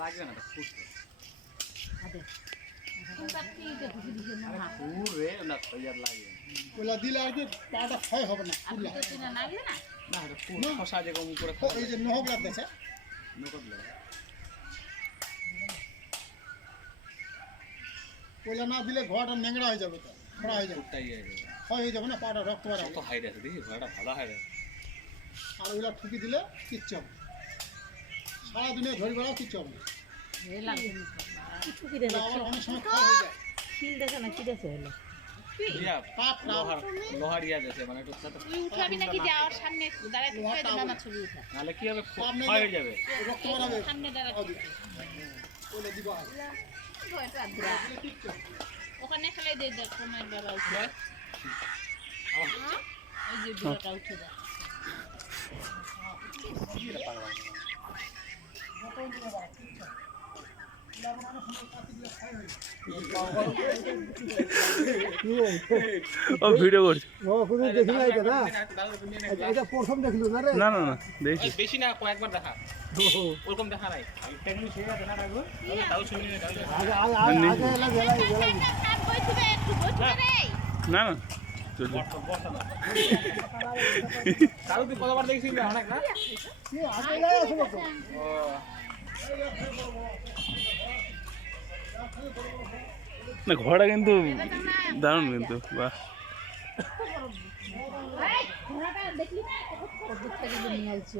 লাগবে না ওলা দিলে আর কি পাটা ক্ষয় হবে না এই যে নহবলা দেশে ওলা না দিলে ঘোড়াটা ন্যাংরা হয়ে যাবে তো খড়া হয়ে যাবে ক্ষয় হয়ে যাবে না পাটা রক্ত বাড়া তো হাইট আছে দেখি ঘোড়াটা ভালো হাইট আছে আর ওগুলা ঠুকি দিলে কিচ্ছু হবে সারা দিনে ধরে বেড়াও কিচ্ছু হবে আবার অনেক সময় ক্ষয় হয়ে যায় শিল দেখে না কি দেখে হলো লোহার ইয়া আছে মানে একটু উঠাবি নাকি যাওয়ার সামনে দাঁড়াতে হবে মামা ছবি উঠা নাহলে কি হবে ক্ষয় হয়ে যাবে রক্ত বাড়াবে সামনে দাঁড়াতে ওলা দিবা ওখানে খেলাই দে দেখ তোমার বাবা উঠে এই যে বিরাটা উঠে দাও ও ভিডিও করছে প্রথম দেখলো না রে না না না দেখি বেশি না কয়েকবার দেখা ওরকম দেখা নাই টেকনিক ঠিক আছে না রাখবো তাও শুনি না না তাও তুই কতবার দেখছিস অনেক না না ঘোড়া কিন্তু দারুণ কিন্তু বাহ দেখলি না নিয়ে আসছি